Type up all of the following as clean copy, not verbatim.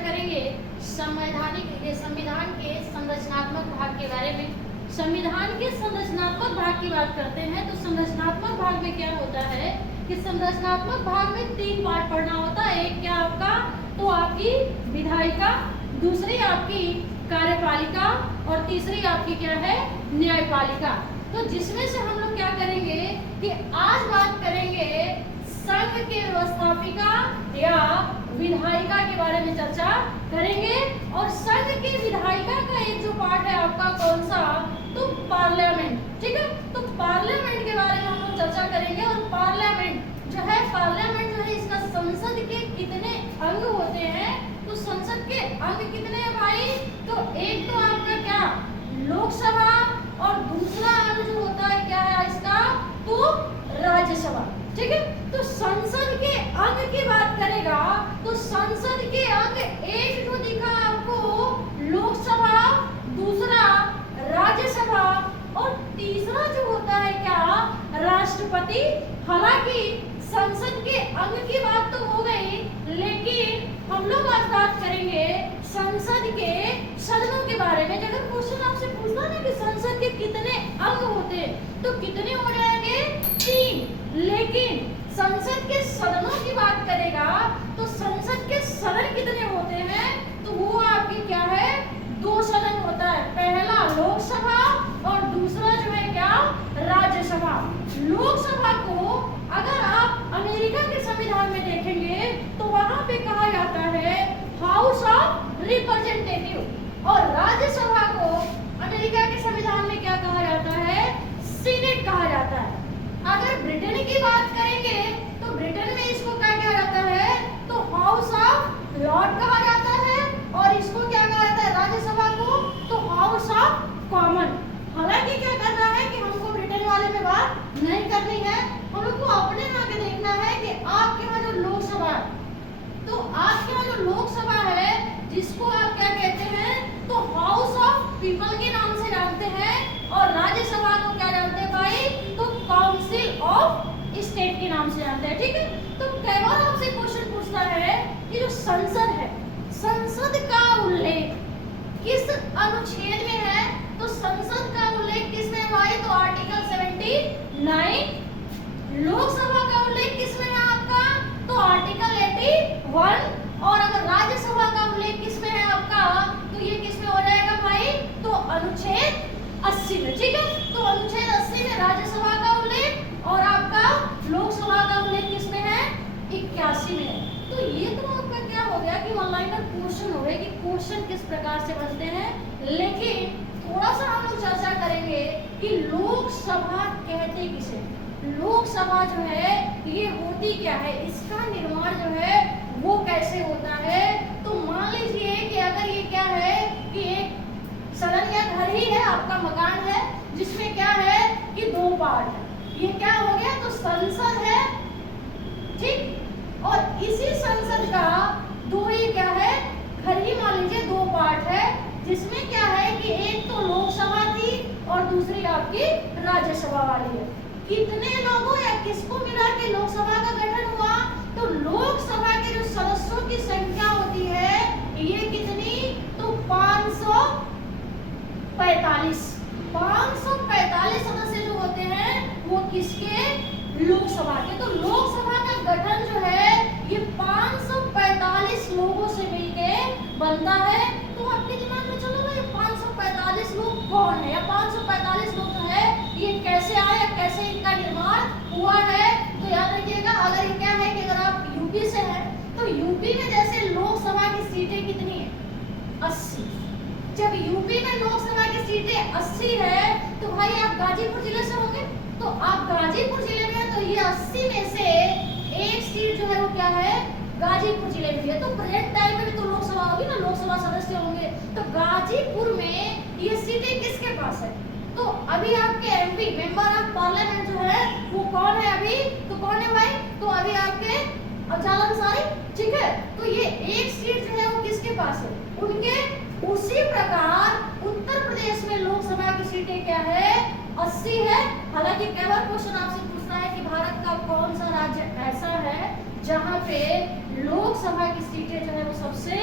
करेंगे संविधान के संरचनात्मक भाग के बारे में। संविधान के संरचनात्मक भाग की बात करते हैं तो संरचनात्मक भाग में क्या होता है कि संरचनात्मक भाग में 3 पार्ट पढ़ना होता है। एक क्या आपका, तो आपकी विधायिका, दूसरी आपकी कार्यपालिका और तीसरी आपकी क्या है, न्यायपालिका। तो जिसमें से हम लोग क्या करेंगे कि आज बात करेंगे संघ के व्यवस्थापिका या विधायिका के बारे में चर्चा करेंगे। और संघ के विधायिका का एक जो पार्ट है आपका कौन सा, तो पार्लियामेंट। ठीक है, तो पार्लियामेंट के बारे में हम लोग चर्चा करेंगे। और पार्लियामेंट जो है इसका संसद के कितने अंग होते हैं, तो संसद के अंग कितने हैं भाई, तो एक तो आपका क्या लोकसभा और दूसरा अंग जो होता है क्या है इसका, तो राज्यसभा। ठीक है, तो संसद के अंग की बात करेगा तो संसद के अंग एक जो दिखा आपको लोकसभा, दूसरा राज्यसभा और तीसरा जो होता है क्या, राष्ट्रपति। हालांकि संसद के अंग की बात तो हो गई, लेकिन हम लोग आज बात करेंगे संसद के सदनों के बारे में। अगर क्वेश्चन आपसे पूछना ना कि संसद के कितने अंग होते हैं तो कितने हो जाएंगे, 3। लेकिन संसद के सदनों की बात करेगा तो संसद के सदन कितने होते हैं, तो वो आपकी क्या है, 2 सदन होता है। पहला लोकसभा और दूसरा जो है क्या, राज्यसभा। लोकसभा को अगर आप अमेरिका के संविधान में देखेंगे तो वहां पे कहा जाता है हाउस ऑफ रिप्रेजेंटेटिव, और राज्यसभा को अमेरिका के संविधान में क्या कहा जाता है, सीनेट कहा जाता है। अगर ब्रिटेन की बात करेंगे तो ब्रिटेन में इसको क्या कहा जाता है, तो हाउस ऑफ लॉर्ड कहा जाता है, और इसको क्या कहा जाता है, राज्यसभा को, तो हाउस ऑफ कॉमन। हालांकि क्या करना है कि हमको ब्रिटेन वाले में बात नहीं करनी है, हम लोग को अपने यहाँ के देखना है कि आपके यहाँ जो लोकसभा है, तो आपके यहाँ जो लोकसभा है जिसको आप क्या कहते हैं, तो हाउस ऑफ पीपल के नाम से जानते हैं, और राज्यसभा को क्या जानते हैं भाई, तो काउंसिल ऑफ स्टेट के नाम से जानते हैं। ठीक है, तो कई बार आपसे क्वेश्चन पूछता है कि जो संसद है, संसद का उल्लेख किस अनुच्छेद में है, तो संसद का उल्लेख किस में है भाई, तो आर्टिकल 79। लोकसभा का उल्लेख किस में है आपका, तो आर्टिकल 81। और अगर राज्यसभा का उल्लेख किस में है आपका, तो ये किस में हो जाएगा भाई, तो अनुच्छेद 80 में। ठीक है, तो अनुच्छेद 80 में राज्यसभा का उल्लेख और आपका लोकसभा का उल्लेख किस में है, 81 में है। तो ये तो आपका क्या हो गया कि ऑनलाइन क्वेश्चन हो गए कि क्वेश्चन किस प्रकार से बनते हैं। लेकिन थोड़ा सा हम लोग चर्चा करेंगे कि लोकसभा कहते किसे, लोकसभा जो है ये होती क्या है, इसका निर्माण जो है वो कैसे होता है। तो मान लीजिए कि अगर ये क्या है कि एक सदन या घर ही है, आपका मकान है, जिसमें क्या है कि 2 पार्ट है। ये क्या हो गया, तो संसद है, ठीक, और इसी संसद का 2 ही क्या है, घर ही मान लीजिए 2 पार्ट है, जिसमें क्या है कि एक तो लोकसभा थी और दूसरी आपकी राज्यसभा वाली है। कितने लोगों या किसको मिला के लोकसभा का गठन हुआ, तो लोकसभा के जो सदस्यों की संख्या होती है ये कितनी, तो 545 सदस्य जो होते हैं वो किसके, लोकसभा के। तो लोकसभा का गठन जो है ये 545 लोगों से मिलके बनता है। तो आपके दिमाग में चलो भाई 545 लोग कौन है, या 545 लोग जो है ये कैसे आए, कैसे इनका निर्माण हुआ है। तो याद रखिएगा, अगर ये क्या है कि अगर आप यूपी से हैं तो यूपी में जैसे लोकसभा की सीटें कितनी है, 80। जब यूपी में लोकसभा की सीटें 80 है तो भाई आप गाजीपुर जिले से होंगे, तो आप गाजीपुर जिले में हैं तो ये 80 में से एक सीट जो है वो क्या है, गाजीपुर जिले में है। तो प्रेजेंट टाइम में भी तो लोकसभा होगी ना, लोकसभा सदस्य होंगे। तो गाजीपुर में ये सीटें किसके पास है, तो अभी आपके एमपी मेंबर ऑफ पार्लियामेंट जो है वो कौन है अभी, तो कौन है भाई, तो अभी आपके अफजल अंसारी। ठीक है, तो ये एक सीट जो है वो किसके पास है, उनके। उसी प्रकार उत्तर प्रदेश में लोकसभा की सीटें क्या है, 80 है। हालांकि कई बार क्वेश्चन आपसे पूछता है कि भारत का कौन सा राज्य ऐसा है जहां पे लोकसभा की सीटें जो है वो सबसे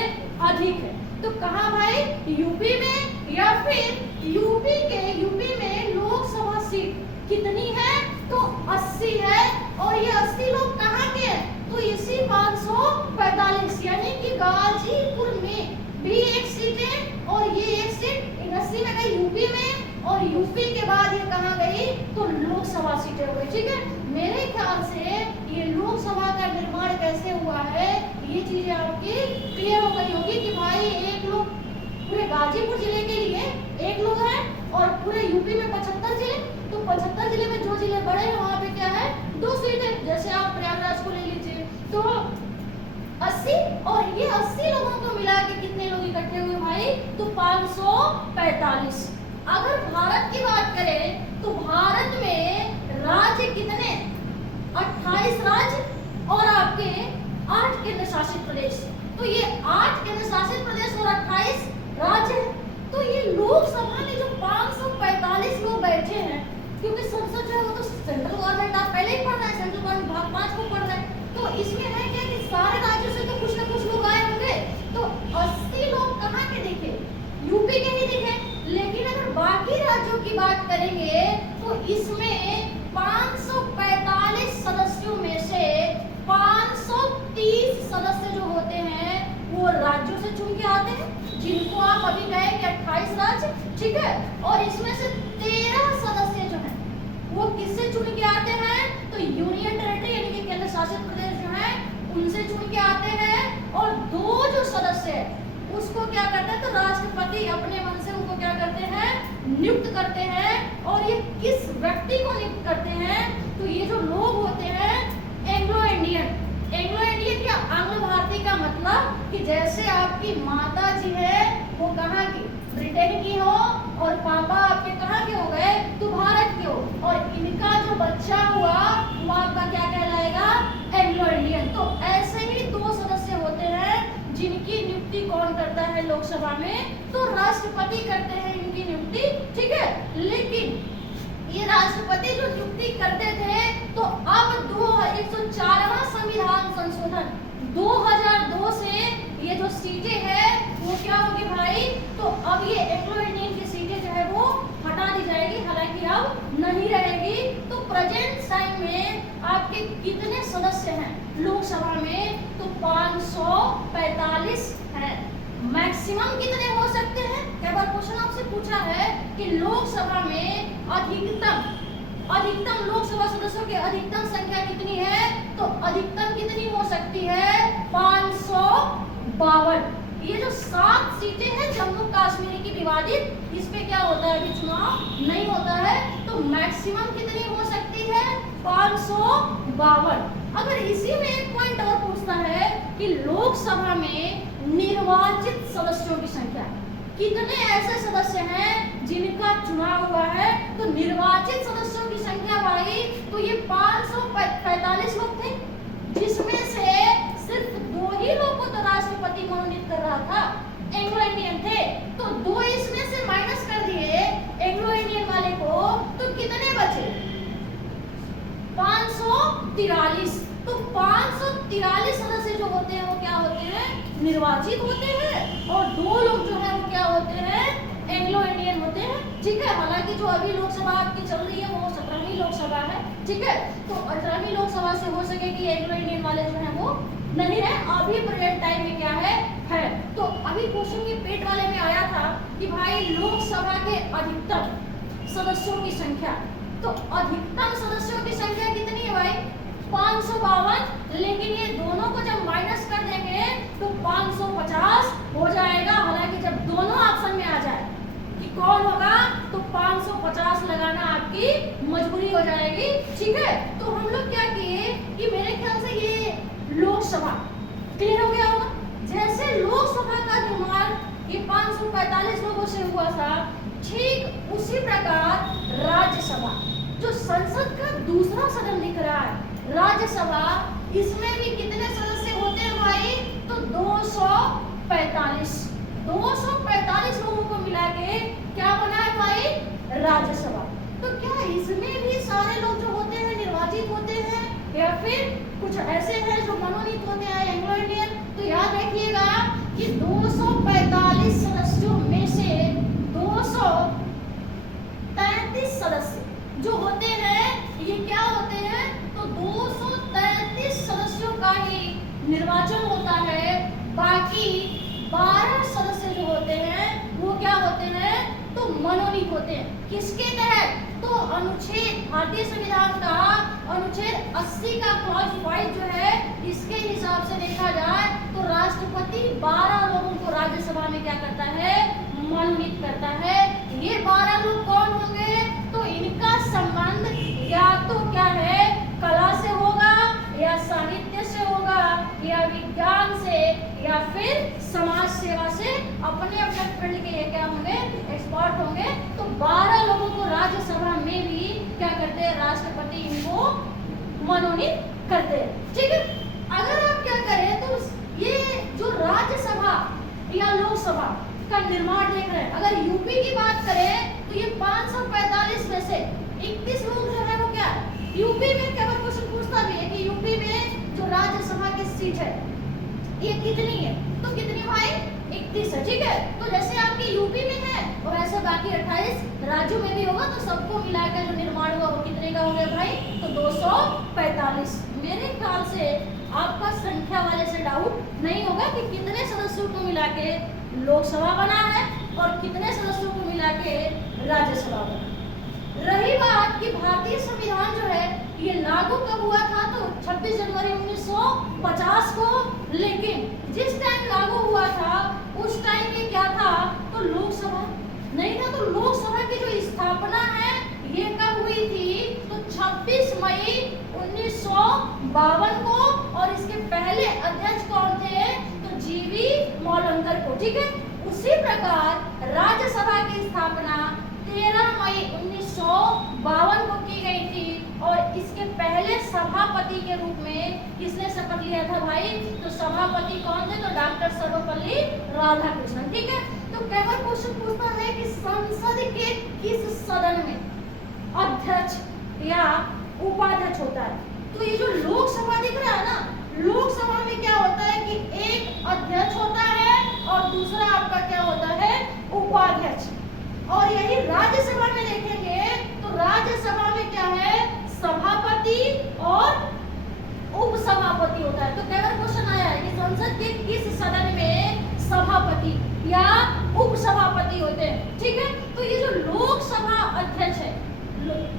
अधिक है। तो कहाँ भाई, यूपी में, या फिर यूपी में लोकसभा सीट कितनी है, तो 80 है। और ये 80 लोग कहाँ के हैं, तो इसी 545 यानी कि गाजीपुर में भी एक सीट है, और ये एक सीट 80 में गई यूपी में, और यूपी के बाद ये कहाँ गई, तो लोकसभा सीटें हो गई। ठीक है, मेरे ख्याल से ये लोकसभा का निर्माण कैसे हुआ है, ये चीजें आपकी क्लियर हो गई होगी कि भाई एक लोग पूरे गाजीपुर जिले के लिए एक लोग है, और पूरे यूपी में 75 जिले, तो 75 जिले में जो जिले बड़े हैं वहाँ पे क्या है, 2 सीटें। जैसे आप प्रयागराज को ले लीजिए, तो 80, और ये 80 लोगों को मिला के कितने लोग इकट्ठे हुए भाई, तो 545। अगर भारत की बात करें तो भारत में राज्य कितने, 28 राज्य और आपके 8 केंद्र शासित प्रदेश। तो ये 8 केंद्र शासित प्रदेश और 28 राज्य है। तो ये लोकसभा में जो 545 लोग बैठे हैं, क्योंकि संसद जो है वो तो सेंट्रल गवर्नमेंट, आप पहले ही पढ़ रहे हैं, सेंट्रल गवर्नमेंट भाग 5 को पढ़ रहे हैं, तो इसमें है क्या कि सारे राज्यों से तो कुछ ना कुछ लोग आए होंगे। तो 80 लोग कहाँ के दिखे, यूपी के ही दिखे। लेकिन अगर बाकी राज्यों की बात करेंगे तो इसमें 545 सदस्यों में से 530 सदस्य जो होते हैं वो राज्यों से चुन के आते हैं, जिनको आप अभी कहे कि 28 राज्य। ठीक है, और इसमें से 13 सदस्य जो हैं वो किससे चुन के आते हैं, तो यूनियन टेरिटरी यानी कि केंद्र शासित प्रदेश जो है उनसे चुन के आते हैं। और 2 जो सदस्य है उसको क्या करते हैं, तो राष्ट्रपति अपने मन से उनको क्या करते हैं, नियुक्त करते हैं। और ये किस व्यक्ति को नियुक्त करते हैं, तो ये जो लोग होते हैं एंग्लो इंडियन या आंग्ल भारतीय का मतलब कि जैसे आपकी माता जी है वो कहाँ की, ब्रिटेन की हो, और पापा आपके कहाँ के हो गए, तो भारत के हो, और इनका जो बच्चा हुआ वो आपका क्या कहलाएगा, एंग्लो इंडियन। तो ऐसे ही 2 सदस्य होते हैं जिनकी नियुक्ति कौन करता है लोकसभा में, तो राष्ट्रपति करते हैं इनकी नियुक्ति। ठीक है, लेकिन ये राष्ट्रपति जो नियुक्ति करते थे, तो अब 104वां संविधान संशोधन 2002 से ये जो सीटें हैं वो क्या होगी भाई, तो अब ये एंग्लो इंडियन की सीटें जो है वो हटा दी जाएगी, हालांकि अब नहीं रहेगी। तो प्रेजेंट टाइम में आपके कितने सदस्य हैं लोकसभा में, तो 545 हैं। मैक्सिमम कितने हो सकते हैं, कई बार क्वेश्चन आपसे पूछा है कि लोकसभा में अधिकतम लोकसभा सदस्यों की अधिकतम संख्या कितनी है, तो अधिकतम कितनी हो सकती है, 552। ये जो 7 सीटें हैं जम्मू कश्मीर की विवादित, इस पे क्या होता है, अभी चुनाव नहीं होता है, तो मैक्सिमम कितनी हो सकती है, 552। अगर इसी में एक पॉइंट और पूछता है कि लोकसभा में निर्वाचित सदस्यों की संख्या, कितने ऐसे सदस्य हैं जिनका चुनाव हुआ है, तो निर्वाचित सदस्यों की संख्या भाई, तो ये 545 लोग थे, जिसमें से सिर्फ 2 ही लोग को तो राष्ट्रपति मनोनीत कर रहा था, एंग्लो इंडियन थे, तो 2 इसमें से माइनस कर दिए एंग्लो इंडियन वाले को, तो कितने बचे, 543। तो 543 सदस्य जो होते हैं वो क्या होते हैं, निर्वाचित होते हैं, और 2 लोग जो है वो क्या होते हैं, एंग्लो इंडियन होते हैं। ठीक है, हालांकि जो अभी लोकसभा आपकी चल रही है वो 17वीं लोकसभा है। ठीक है, तो 18वीं लोकसभा से हो सके कि एंग्लो इंडियन वाले जो है वो नहीं रहे, अभी प्रेजेंट टाइम में क्या है। तो अभी क्वेश्चन के पेट वाले में आया था कि भाई लोकसभा के अधिकतम सदस्यों की संख्या, तो अधिकतम सदस्यों की संख्या कितनी है भाई, 552। लेकिन ये दोनों को जब माइनस कर देंगे तो 550 हो जाएगा, हालांकि जब दोनों ऑप्शन में आ जाए कि कौन होगा, तो 550 लगाना आपकी मजबूरी हो जाएगी। ठीक है, तो हम लोग क्या किए कि मेरे ख्याल से ये लोकसभा क्लियर हो गया होगा। जैसे लोकसभा का निर्माण ये 545 लोगों से हुआ था, ठीक उसी प्रकार राज्यसभा, जो संसद का दूसरा सदन दिख रहा है राज्यसभा, इसमें भी कितने सदस्य होते हैं भाई, तो 245 लोगों को मिला के क्या बना है भाई, राज्यसभा। तो क्या इसमें भी सारे लोग जो होते हैं निर्वाचित होते हैं, या फिर कुछ ऐसे हैं जो मनोनीत होते हैं एंग्लो इंडियन। तो याद रखिएगा कि 245 सदस्यों में से 233 सदस्य जो होते हैं ये क्या होते हैं, तो 233 सदस्यों का ही निर्वाचन होता है। बाकी 12 सदस्य जो होते हैं वो क्या होते हैं, तो मनोनीत होते हैं। किसके तहत, तो अनुच्छेद भारतीय संविधान का अनुच्छेद 80 का क्लॉज 5 जो है इसके हिसाब से देखा जाए तो राष्ट्रपति 12 लोगों को राज्यसभा में क्या करता है, मनोनीत करता है। ये 12 लोग कौन होंगे, तो इनका संबंध या तो क्या है, कला से होगा या साहित्य से होगा या विज्ञान से या फिर समाज सेवा से, अपने अपने फील्ड के ये क्या होंगे, एक्सपर्ट होंगे। तो 12 लोगों को राज्यसभा में भी क्या करते हैं, राष्ट्रपति इनको मनोनीत करते हैं। ठीक है, अगर आप क्या करें तो ये जो राज्यसभा या लोकसभा का निर्माण देख रहे हैं, अगर यूपी की बात करें तो ये 545 में से 31 लोग जो है वो क्या, यूपी में केवल क्वेश्चन पूछता भी है कि यूपी में जो राज्यसभा की सीट है ये कितनी है, तो कितनी भाई, 31 है। ठीक है, तो जैसे आपकी यूपी में है और ऐसे बाकी 28 राज्यों में भी होगा, तो सबको मिलाकर जो निर्माण हुआ वो कितने का हो गया भाई, तो 245। मेरे ख्याल से आपका संख्या वाले से डाउट नहीं होगा कि कितने सदस्यों को मिला के लोकसभा बना है और कितने सदस्यों को मिला के राज्यसभा बना। रही बात कि भारतीय संविधान जो है ये लागू कब हुआ था, तो 26 जनवरी 1950 को। लेकिन जिस टाइम लागू हुआ था उस टाइम पे क्या था, तो लोकसभा नहीं था। तो लोकसभा की जो स्थापना है ये कब हुई थी, तो 26 मई 1952 को, और इसके पहले अध्यक्ष कौन थे, तो जीवी मौलंकर को। ठीक है, उसी प्रकार राज्यसभा की स्थापना 13 मई 1952 को की गई थी, और इसके पहले सभापति के रूप में किसने शपथ लिया था भाई, तो सभापति कौन थे, तो डॉक्टर सर्वपल्ली राधाकृष्णन। ठीक है, तो केवल क्वेश्चन पूछता है कि संसद के किस सदन में अध्यक्ष या उपाध्यक्ष होता है। तो ये जो लोकसभा दिख रहा है ना, लोकसभा में क्या होता है कि एक अध्यक्ष होता है और दूसरा आपका क्या होता है, उपाध्यक्ष। और यही राज्यसभा में देखेंगे तो राज्यसभा में क्या है, सभापति और उपसभापति होता है। तो केवल क्वेश्चन आया है कि संसद के किस सदन में सभापति या उपसभापति होते हैं। ठीक है, तो ये जो लोकसभा अध्यक्ष है,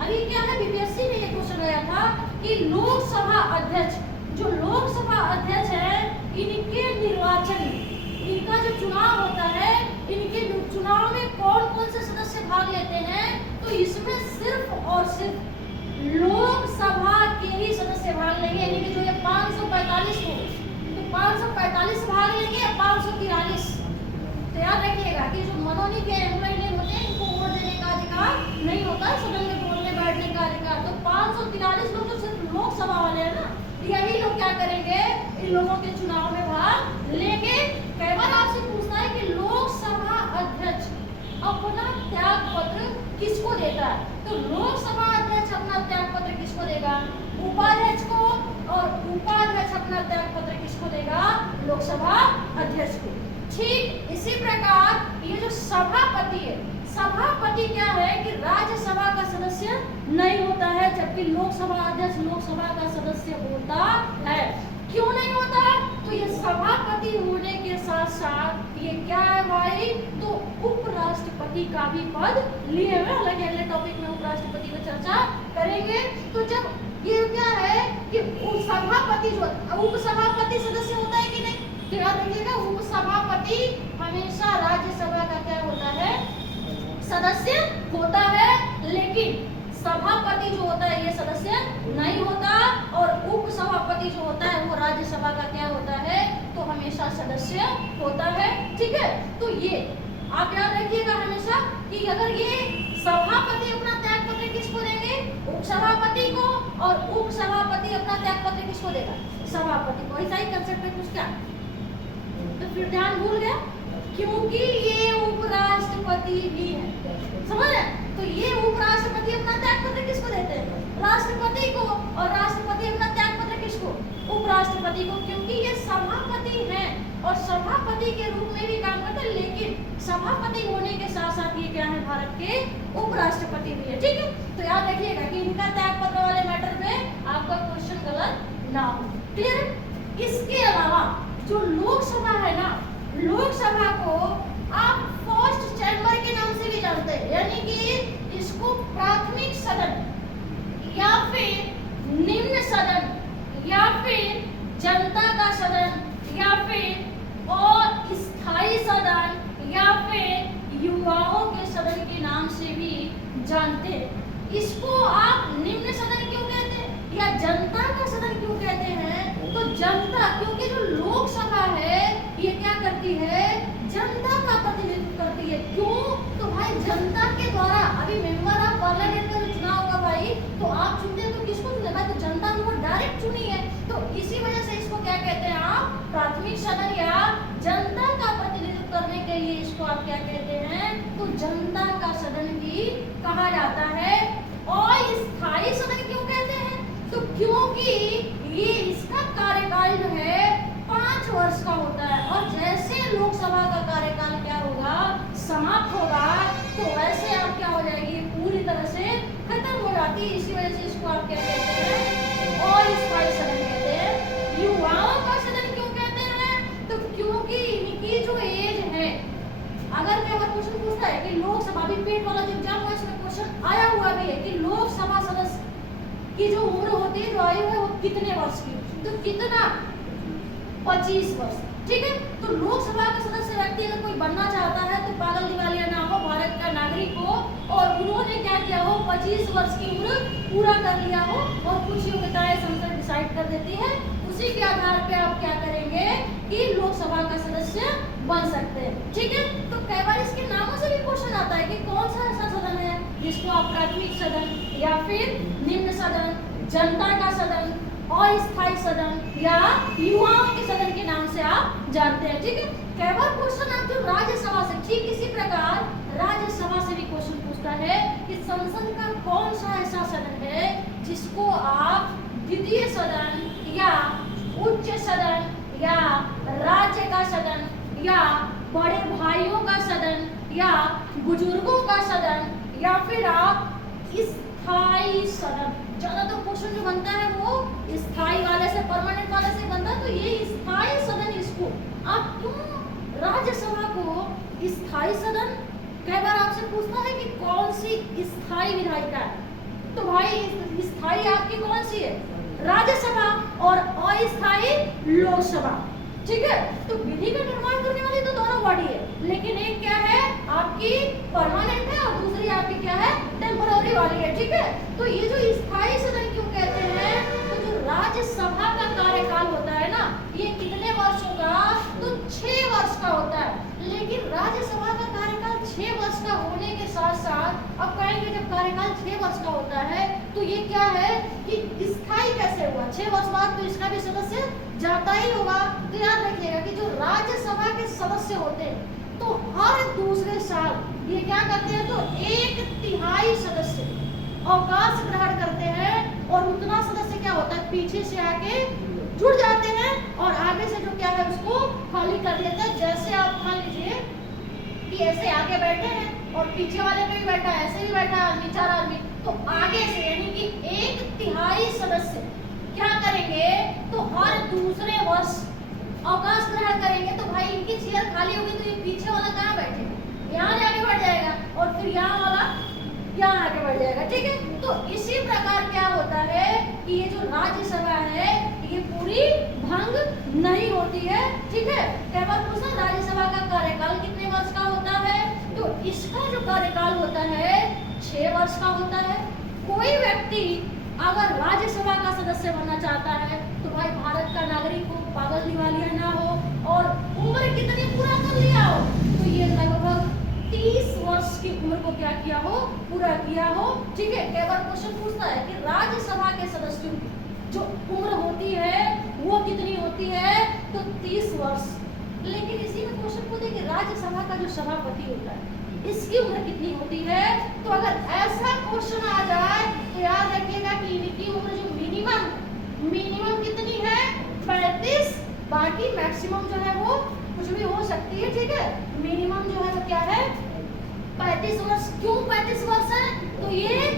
अभी क्या है, बीपीएससी में ये क्वेश्चन आया था कि लोकसभा अध्यक्ष, जो लोकसभा अध्यक्ष है इनके निर्वाचन, इनका जो चुनाव होता है, इनके चुनाव में कौन कौन से सदस्य भाग लेते हैं, तो इसमें सिर्फ और सिर्फ लोकसभा के ही सदस्य भाग लेंगे। यानी कि जो ये 545 हो, तो 545 भाग लेंगे या 543। तो याद रखिएगा कि जो मनोनीत या एम्प्लॉयमेंट होते हैं इनको वोट देने का अधिकार नहीं होता, सदन में बोलने बैठने का अधिकार। तो 543 लोग जो सिर्फ लोकसभा वाले हैं ना, यही लोग क्या करेंगे, इन लोगों के चुनाव में भाग लेंगे। कई बार आपसे पूछता है कि लोकसभा अध्यक्ष अपना त्याग पत्र किसको देता है, तो लोकसभा अध्यक्ष अपना त्याग पत्र किसको देगा, उपाध्यक्ष को, और उपाध्यक्ष अपना त्याग पत्र किसको देगा, लोकसभा अध्यक्ष को। ठीक इसी प्रकार ये जो सभापति है, सभापति क्या है कि राज्यसभा का सदस्य नहीं होता है, जबकि लोकसभा अध्यक्ष लोकसभा का सदस्य होता है। क्यों नहीं होता, तो ये सभापति होने के साथ साथ ये क्या है भाई, तो उपराष्ट्रपति का भी पद लिए हुए। हालांकि अगले टॉपिक में उपराष्ट्रपति पर चर्चा करेंगे। तो जब ये क्या है कि सभापति जो उपसभापति सदस्य होता है कि नहीं, तो याद रखिएगा उपसभापति हमेशा राज्यसभा का क्या होता है, सदस्य होता है। लेकिन सभापति जो होता है ये सदस्य नहीं होता, और उपसभापति जो होता है वो राज्यसभा का क्या होता है, तो हमेशा सदस्य होता है। ठीक है, तो ये आप याद रखिएगा हमेशा कि अगर ये सभापति अपना त्याग पत्र किसको देंगे, उपसभापति को, और उपसभापति अपना त्याग पत्र किसको देगा, सभापति को। ऐसा ही कंसेप्ट है कुछ क्या, तो फिर ध्यान भूल गया, क्योंकि ये उपराष्ट्रपति भी है, समझ रहे? तो ये उपराष्ट्रपति अपना त्याग पत्र किसको देते हैं, राष्ट्रपति को, और राष्ट्रपति अपना त्याग राष्ट्रपति को, क्योंकि ये सभापति हैं और सभापति के रूप में भी काम करते हैं, लेकिन सभापति होने के साथ साथ ये क्या है, भारत के उपराष्ट्रपति भी है। ठीक है, तो याद रखिएगा कि इनका त्यागपत्र वाले मैटर में आपका क्वेश्चन गलत ना हो। क्लियर। इसके अलावा जो लोकसभा है ना, लोकसभा को आप फर्स्ट चैम्बर के नाम से भी जानते हैं, यानी कि इसको प्राथमिक सदन या फिर निम्न सदन या फिर जनता का सदन या फिर अस्थायी सदन या फिर युवाओं के सदन के नाम से भी जानते हैं। इसको आप निम्न सदन क्यों कहते हैं या जनता का सदन क्यों कहते हैं? तो जनता, क्योंकि जो लोकसभा है ये क्या करती है, जनता का प्रतिनिधित्व करती है। क्यों? तो भाई जनता के द्वारा, अभी मेंबर ऑफ पार्लियामेंट का जो चुनाव होगा भाई, तो आप चुनते हैं तो किसको चुनते हैं? तो जनता ने वो डायरेक्ट चुनी है, तो इसी वजह से इसको क्या कहते हैं आप, प्राथमिक सदन या जनता का प्रतिनिधित्व करने के लिए इसको आप क्या कहते हैं, तो जनता का सदन भी कहा जाता है। और स्थायी सदन क्यों कहते हैं? तो क्योंकि ये इसका कार्यकाल जो है 5 वर्ष का होता है, और जैसे लोकसभा का कार्यकाल क्या होगा, समाप्त होगा, तो वैसे आप क्या हो जाएगी, पूरी तरह से खत्म हो जाती है। इसी वजह से इसको आप क्या कहते हैं, अस्थायी सदन कहते हैं। युवाओं का सदन क्यों कहते हैं? तो क्योंकि इनकी जो एज है, अगर मैं अगर क्वेश्चन पूछता है कि लोकसभा, भी पेट वाला जो एग्जाम हुआ इसमें क्वेश्चन आया हुआ भी है कि लोकसभा सदस्य की जो उम्र होती है, जो आयु है, वो कितने वर्ष की, तो कितना, 25 वर्ष। ठीक है, तो लोकसभा का सदस्य व्यक्ति अगर कोई बनना चाहता है तो पागल दिवालिया ना हो, भारत का नागरिक हो और उन्होंने क्या किया हो, 25 वर्ष की उम्र पूरा कर लिया हो, और कुछ योग्यताएं संसद डिसाइड कर देती है, उसी के आधार पे आप क्या करेंगे कि लोकसभा का सदस्य बन सकते हैं। ठीक है, तो कई बार इसके नामों से भी क्वेश्चन आता है कि कौन सा ऐसा सदन है जिसको आप प्राथमिक सदन या फिर निम्न सदन, जनता का सदन, अस्थायी सदन या युवाओं के सदन के नाम से आप जानते हैं। ठीक है, कई बार क्वेश्चन आप जो राज्यसभा से, ठीक इसी प्रकार राज्यसभा से भी क्वेश्चन पूछता है कि संसद का कौन सा ऐसा सदन है जिसको आप द्वितीय सदन या उच्च सदन या राज्य का सदन या बड़े भाइयों का सदन या बुजुर्गों का सदन या फिर आप स्थायी सदन। ज्यादातर क्वेश्चन जो बनता है वो स्थायी वाले से, परमानेंट वाले से बनता है, तो ये स्थायी सदन, इसको आप क्यों राज्यसभा को स्थायी सदन, कई बार आपसे पूछता है कि कौन सी स्थायी विधायिका है, तो भाई स्थायी आपकी कौन सी है, राज्यसभा, और अस्थायी लोकसभा। ठीक है, तो विधि का निर्माण करने वाली तो दोनों बॉडी है, लेकिन एक क्या है आपकी परमानेंट है और दूसरी आपकी क्या है, टेम्पररी वाली है। ठीक है, तो ये जो स्थायी सदन क्यों कहते हैं, तो जो राज्यसभा का कार्यकाल होता है ना, ये कितने वर्षों का, तो 6 वर्ष का होता है, लेकिन राज्यसभा का कार्यकाल 6 वर्ष का होने के साथ साथ, अब कहेंगे जब कार्यकाल 6 वर्ष का होता है तो ये क्या है कि स्थायी कैसे हुआ, 6 वर्ष बाद तो इसका भी सदस्य जाता ही होगा। तो याद रखिएगा कि जो राज्यसभा के सदस्य होते हैं तो हर दूसरे साल ये क्या करते हैं, तो 1/3 सदस्य अवकाश ग्रहण करते हैं, और उतना सदस्य क्या होता है, पीछे से आके जुड़ जाते हैं और आगे से जो क्या है उसको खाली कर देते हैं। जैसे आप मान लीजिए कि ऐसे आगे बैठे हैं और पीछे वाले पे भी बैठा है, ऐसे भी बैठा है 4 आदमी, तो आगे से यानी कि 1/3 सदस्य क्या करेंगे, तो हर दूसरे वर्ष अवकाश ग्रहण करेंगे, तो भाई इनकी चेयर खाली होगी, तो ये पीछे वाला कहाँ बैठेगा, यहाँ जाके बैठ जाएगा, और फिर यहाँ वाला यहाँ आके बढ़ जाएगा। ठीक है, तो इसी प्रकार क्या होता है कि ये जो राज्यसभा है ये पूरी भंग नहीं होती है। ठीक है, कई बार पूछना राज्यसभा का कार्यकाल कितने वर्ष का होता है, तो इसका जो कार्यकाल होता है 6 वर्ष का होता है। कोई व्यक्ति अगर राज्यसभा का सदस्य बनना चाहता है तो भाई भारत का नागरिक हो, पागल दिवालिया ना हो, और उम्र कितनी पूरा कर लिया हो, तो ये लगभग 30 वर्ष की उम्र को क्या किया हो, पूरा किया हो। ठीक है, कई बार क्वेश्चन पूछता है कि राज्यसभा के सदस्यों की जो उम्र होती है वो कितनी होती है, तो 30 वर्ष। लेकिन इसी में क्वेश्चन पूछते कि राज्यसभा का जो सभापति होता है इसकी उम्र कितनी होती है, तो अगर ऐसा क्वेश्चन आ जाए तो याद रखिएगा कि इनकी उम्र जो मिनिमम कितनी है, 35 मैक्सिमम जो है वो कुछ भी हो सकती है, ठीक है। मिनिमम जो है वो क्या है 35 वर्ष। क्यों 35 वर्ष है? तो ये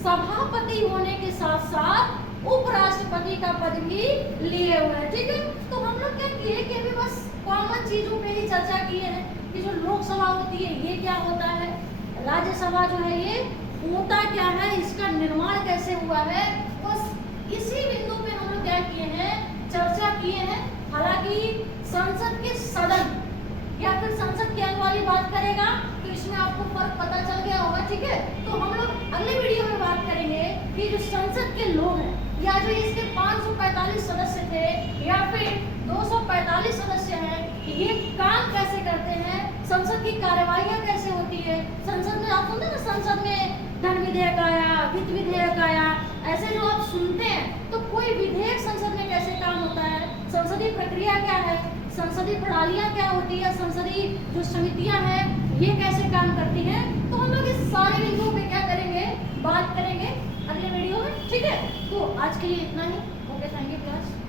सभापति होने के साथ साथ उपराष्ट्रपति का पद भी लिए हुए हैं, ठीक है। तो हम लोग क्या किए कि अभी बस कॉमन चीजों पे ही चर्चा किए हैं कि जो लोकसभा होती है ये क्या होता है, राज्यसभा जो है ये होता क्या है, इसका निर्माण कैसे हुआ है, बस इसी बिंदु पे हम लोग क्या किए हैं, चर्चा किए हैं। हालांकि संसद के सदन या फिर संसद के अंग वाली बात करेगा तो इसमें आपको फर्क पता चल गया होगा, ठीक है। तो हम लोग अगले वीडियो में बात करेंगे कि जो संसद के लोग हैं या जो इसके 545 सदस्य थे या फिर 245 सदस्य हैं, ये काम कैसे करते हैं, संसद की कार्यवाहियां कैसे होती है। संसद में आप सुनते हैं ना, संसद में धन विधेयक आया, वित्त विधेयक आया, ऐसे जो आप सुनते हैं, तो कोई विधेयक संसद में कैसे काम होता है, संसदीय प्रक्रिया क्या है, संसदीय प्रणालियां क्या होती है, संसदीय जो समितियां हैं ये कैसे काम करती हैं। तो हम लोग इस सारे बिंदुओं पे क्या करेंगे, बात करेंगे अगले वीडियो में, ठीक है। तो आज के लिए इतना ही। Okay, thank you class.